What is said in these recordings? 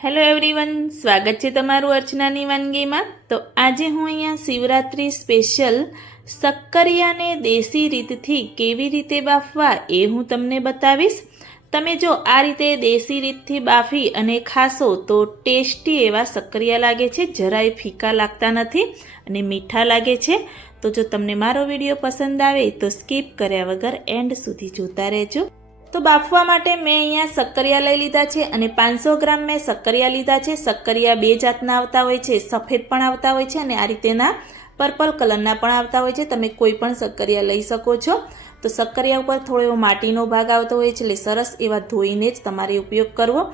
Hello everyone, સ્વાગત છે તમારું અર્ચનાની વાનગીમાં। તો આજે હું અહીંયા શિવરાત્રિ સ્પેશિયલ શક્કરિયાને દેશી રીતથી કેવી રીતે બાફવા એ હું તમને બતાવીશ। તમે જો આ રીતે દેશી રીતથી બાફી અને ખાશો તો ટેસ્ટી એવા શક્કરિયા લાગે છે, જરાય ફીકા લાગતા નથી અને મીઠા લાગે છે। તો જો તમને મારો વિડીયો પસંદ આવે તો સ્કીપ કર્યા વગર એન્ડ સુધી જોતા રહેજો। તો બાફવા માટે મેં અહીંયા શક્કરિયા લઈ લીધા છે અને 500 ગ્રામ મેં શક્કરિયા લીધા છે। શક્કરિયા બે જાતના આવતા હોય છે, સફેદ પણ આવતા હોય છે અને આ રીતેના પર્પલ કલરના પણ આવતા હોય છે। તમે કોઈ પણ શક્કરિયા લઈ શકો છો। તો શક્કરિયા ઉપર થોડો એવો માટીનો ભાગ આવતો હોય છે, એટલે સરસ એવા ધોઈને જ તમારે ઉપયોગ કરવો।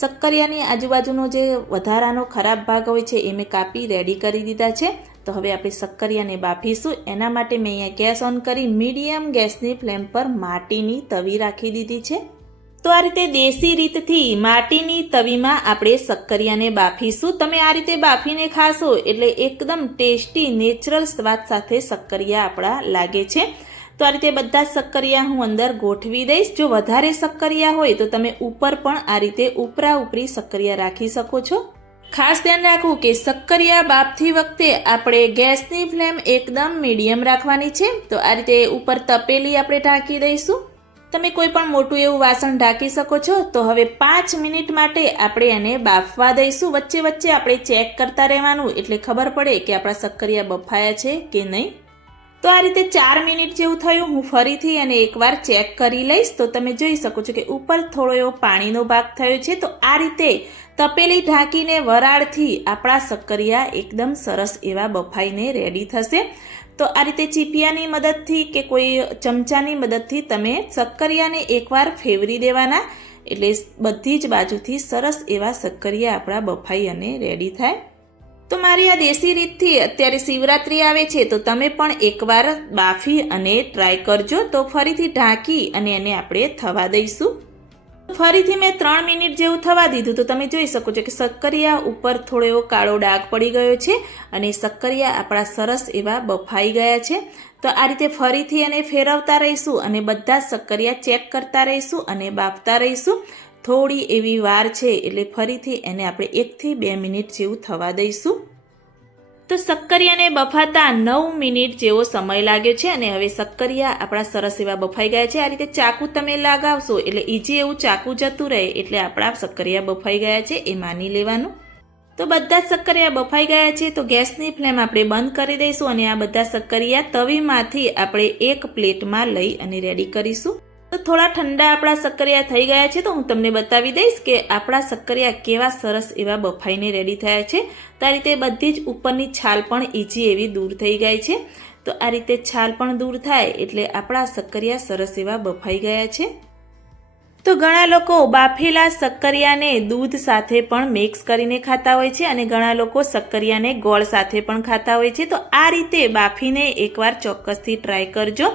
શક્કરિયાની આજુબાજુનો જે વધારાનો ખરાબ ભાગ હોય છે એ મેં કાપી રેડી કરી દીધા છે। તો હવે આપણે શક્કરિયાને બાફીશું। એના માટે મેં અહીંયા ગેસ ઓન કરી મીડિયમ ગેસની ફ્લેમ પર માટીની તવી રાખી દીધી છે। તો આ રીતે દેશી રીતથી માટીની તવીમાં આપણે શક્કરિયાને બાફીશું। તમે આ રીતે બાફીને ખાશો એટલે એકદમ ટેસ્ટી નેચરલ સ્વાદ સાથે શક્કરિયા આપણા લાગે છે। તો આ રીતે બધા શક્કરિયા હું અંદર ગોઠવી દઈશ। જો વધારે શક્કરિયા હોય તો તમે ઉપર પણ આ રીતે ઉપરા ઉપરી શક્કરિયા રાખી શકો છો। ખાસ ધ્યાન રાખવું કે શક્કરિયા બાફતી વખતે આપણે ગેસની ફ્લેમ એકદમ મીડિયમ રાખવાની છે। તો આ રીતે ઉપર તપેલી આપણે ઢાંકી દઈશું। તમે કોઈ પણ મોટું એવું વાસણ ઢાંકી શકો છો। તો હવે 5 મિનિટ માટે આપણે એને બાફવા દઈશું। વચ્ચે વચ્ચે આપણે ચેક કરતા રહેવાનું, એટલે ખબર પડે કે આપણા શક્કરિયા બફાયા છે કે નહીં। તો આ રીતે 4 મિનિટ જેવું થયું, હું ફરીથી એને એકવાર ચેક કરી લઈશ। તો તમે જોઈ શકો છો કે ઉપર થોડો એવો પાણીનો ભાગ થયો છે। તો આ રીતે તપેલી ઢાંકીને વરાળથી આપણા શક્કરિયા એકદમ સરસ એવા બફાઈને રેડી થશે। તો આ રીતે ચીપિયાની મદદથી કે કોઈ ચમચાની મદદથી તમે શક્કરિયાને એકવાર ફેવરી દેવાના, એટલે બધી જ બાજુથી સરસ એવા શક્કરિયા આપણા બફાઈ અને રેડી થાય। તો મારી આ દેશી રીતથી અત્યારે શિવરાત્રિ આવે છે તો તમે પણ એકવાર બાફી અને ટ્રાય કરજો। તો ફરીથી ઢાંકી અને એને આપણે થવા દઈશું। ફરીથી મેં 3 મિનિટ જેવું થવા દીધું। તો તમે જોઈ શકો છો કે શક્કરિયા ઉપર થોડો એવો કાળો ડાઘ પડી ગયો છે અને શક્કરિયા આપણા સરસ એવા બફાઈ ગયા છે। તો આ રીતે ફરીથી એને ફેરવતા રહીશું અને બધા શક્કરિયા ચેક કરતા રહીશું અને બાફતા રહીશું। થોડી એવી વાર છે એટલે ફરીથી એને આપણે 1 થી 2 મિનિટ જેવું થવા દઈશું। તો શક્કરિયાને બફાતા 9 મિનિટ જેવો સમય લાગ્યો છે અને હવે શક્કરિયા આપણા સરસ એવા બફાઈ ગયા છે। આ રીતે ચાકુ તમે લગાવશો એટલે ઈજી એવું ચાકુ જતું રહે, એટલે આપણા શક્કરિયા બફાઈ ગયા છે એ માની લેવાનું। તો બધા જ શક્કરિયા બફાઈ ગયા છે। તો ગેસની ફ્લેમ આપણે બંધ કરી દઈશું અને આ બધા શક્કરિયા તવીમાંથી આપણે એક પ્લેટમાં લઈ અને રેડી કરીશું। તો થોડા ઠંડા આપણા શક્કરિયા થઈ ગયા છે। તો હું તમને બતાવી દઈશ કે આપણા શક્કરિયા કેવા સરસ એવા બફાઈને રેડી થયા છે। તો આ રીતે બધી જ ઉપરની છાલ પણ ઈજી એવી દૂર થઈ ગઈ છે। તો આ રીતે છાલ પણ દૂર થાય એટલે આપણા શક્કરિયા સરસ એવા બફાઈ ગયા છે। તો ઘણા લોકો બાફેલા શક્કરિયાને દૂધ સાથે પણ મિક્સ કરીને ખાતા હોય છે અને ઘણા લોકો શક્કરિયાને ગોળ સાથે પણ ખાતા હોય છે। તો આ રીતે બાફીને એકવાર ચોક્કસથી ટ્રાય કરજો,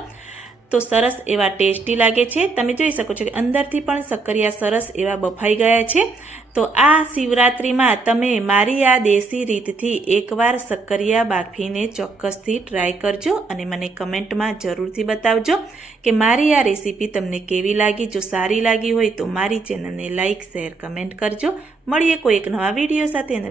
તો સરસ એવા ટેસ્ટી લાગે છે। તમે જોઈ શકો છો કે અંદરથી પણ શક્કરિયા સરસ એવા બફાઈ ગયા છે। તો આ શિવરાત્રિમાં તમે મારી આ દેશી રીતથી એકવાર શક્કરિયા બાફીને ચોક્કસથી ટ્રાય કરજો અને મને કમેન્ટમાં જરૂરથી બતાવજો કે મારી આ રેસીપી તમને કેવી લાગી। જો સારી લાગી હોય તો મારી ચેનલને લાઇક, શેર, કમેન્ટ કરજો। મળીએ કોઈ એક નવા વિડીયો સાથે।